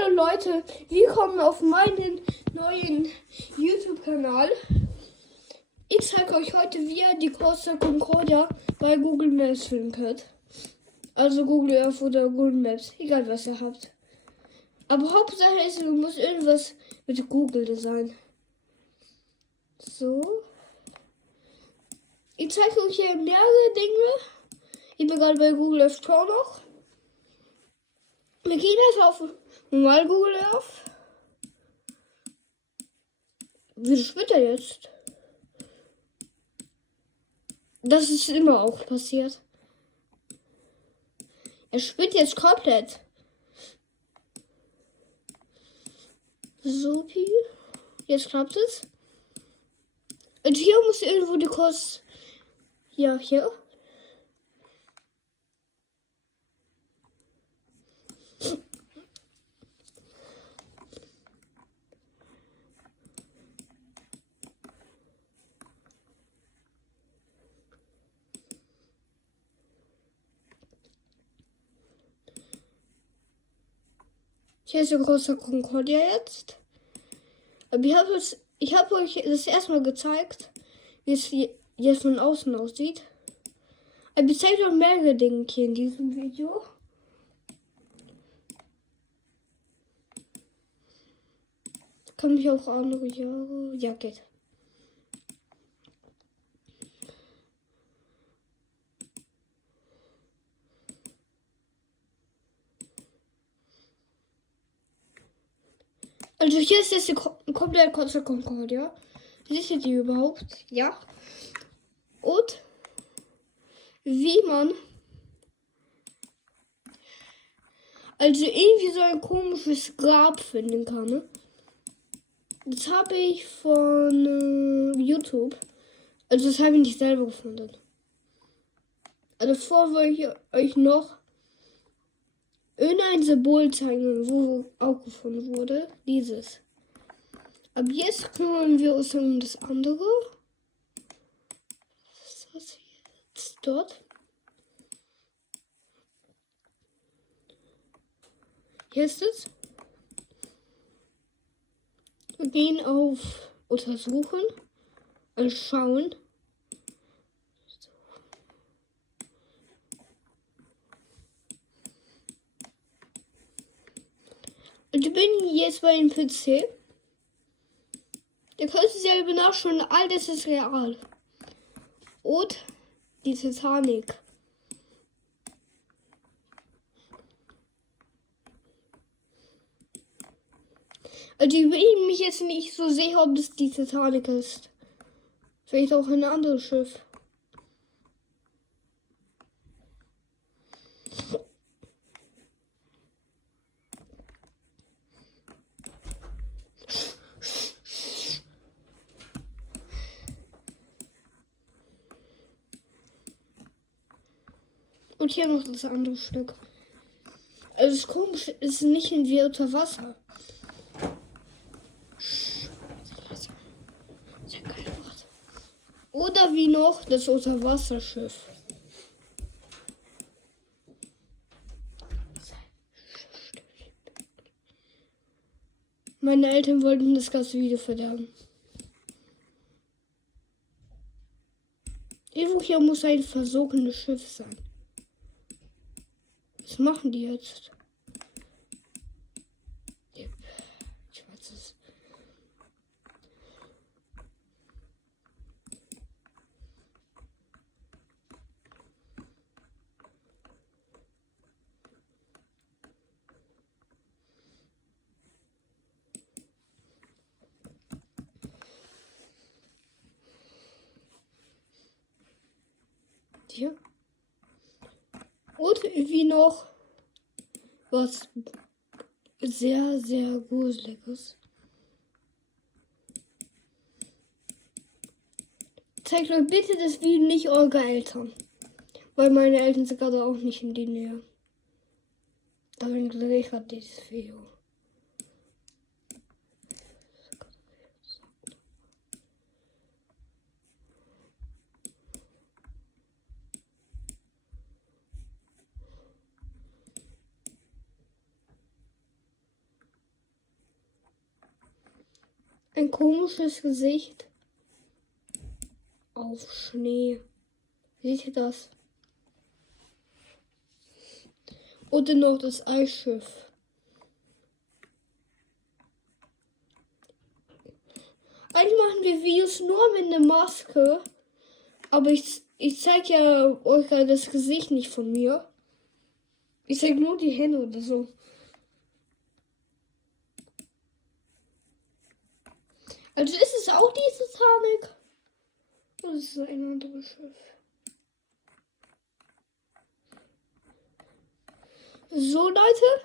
Hallo Leute, willkommen auf meinen neuen YouTube-Kanal. Ich zeige euch heute, wie ihr die Costa Concordia bei Google Maps finden könnt. Also Google Earth oder Google Maps, egal was ihr habt. Aber Hauptsache ist, muss irgendwas mit Google sein. So. Ich zeige euch hier mehrere Dinge. Ich bin gerade bei Google Earth Pro noch. Wir gehen jetzt auf normal Google Earth. Wieso spinnt er jetzt? Das ist immer auch passiert. Er spinnt jetzt komplett. Supi. Jetzt klappt es. Und hier muss irgendwo die Kost. Ja, hier. Hier ist die große Concordia jetzt. Aber ich habe euch das erstmal gezeigt, wie es jetzt von außen aussieht. Aber ich zeige noch mehrere Dinge hier in diesem Video. Kann mich auch andere Jahre. Ja, geht. Also hier ist jetzt die komplett Costa Concordia. Seht ihr die überhaupt? Ja. Und wie man also irgendwie so ein komisches Grab finden kann. Ne? Das habe ich von YouTube. Also das habe ich nicht selber gefunden. Also vorher wollte ich euch noch irgendein Symbol zeigen, wo auch gefunden wurde. Dieses. Aber jetzt kümmern wir uns um das andere. Was ist das jetzt dort? Hier ist es. Wir gehen auf Untersuchen, anschauen. Und ich bin jetzt bei dem PC. Ihr könnt selber nachschauen, all das ist real. Und die Titanic. Also ich bin mich jetzt nicht so sicher, ob das die Titanic ist. Vielleicht auch ein anderes Schiff. Und hier noch das andere Stück. Also es ist komisch, es ist nicht irgendwie unter Wasser. Oder wie noch das Unterwasserschiff. Meine Eltern wollten das ganze Video verderben. Irgendwo hier muss ein versunkenes Schiff sein. Was machen die jetzt? Ich weiß es. Hier. Und wie noch was sehr, sehr Gruseliges. Zeigt euch bitte das Video nicht eure Eltern. Weil meine Eltern sind gerade auch nicht in die Nähe. Darin drehe ich gerade dieses Video. Ein komisches Gesicht auf Schnee. Seht ihr das? Oder noch das Eisschiff. Eigentlich machen wir Videos nur mit einer Maske. Aber ich zeige ja euch ja das Gesicht nicht von mir. Ich zeige nur die Hände oder so. Also ist es auch die Titanic? Oder ist es ein anderes Schiff? So, Leute.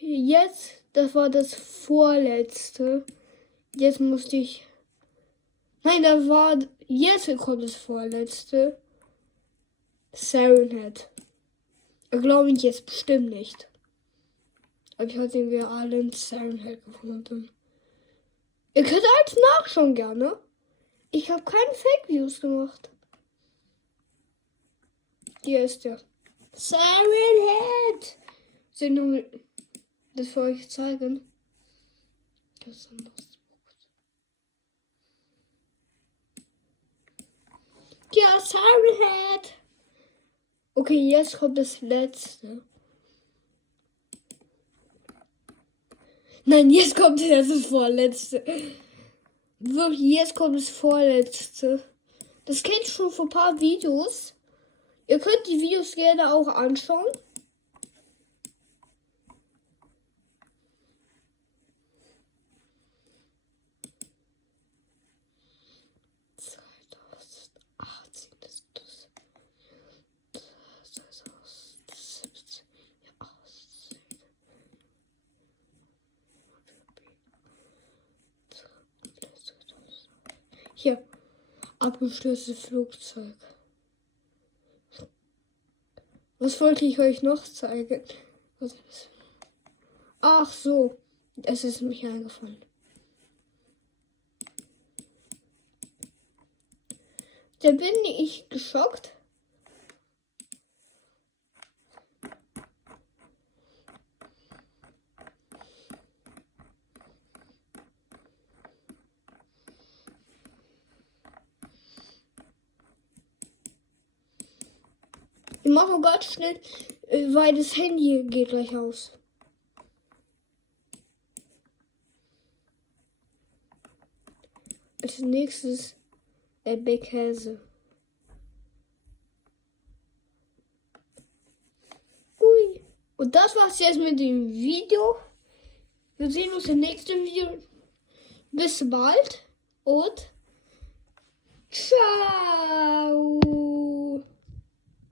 Jetzt, das war das vorletzte. Jetzt musste ich... Nein, da war... Jetzt kommt das vorletzte. Sirenhead. Glaube ich jetzt bestimmt nicht. Aber ich hatte wir alle in Sirenhead gefunden. Ihr könnt alles nachschauen gerne. Ich habe keine Fake-Views gemacht. Hier ist der Sirenhead. Das wollte ich zeigen. Das ist anders. Ja, Sirenhead. Okay, jetzt kommt das letzte. Nein, jetzt kommt das vorletzte. Wirklich, jetzt kommt das vorletzte. Das kennt ihr schon von ein paar Videos. Ihr könnt die Videos gerne auch anschauen. Hier, abgestürztes Flugzeug. Was wollte ich euch noch zeigen? Was ist das? Ach so, es ist mich eingefallen. Da bin ich geschockt. Ich mache ganz schnell, weil das Handy geht gleich aus. Als nächstes Käse. Ui. Und das war's jetzt mit dem Video. Wir sehen uns im nächsten Video. Bis bald und ciao.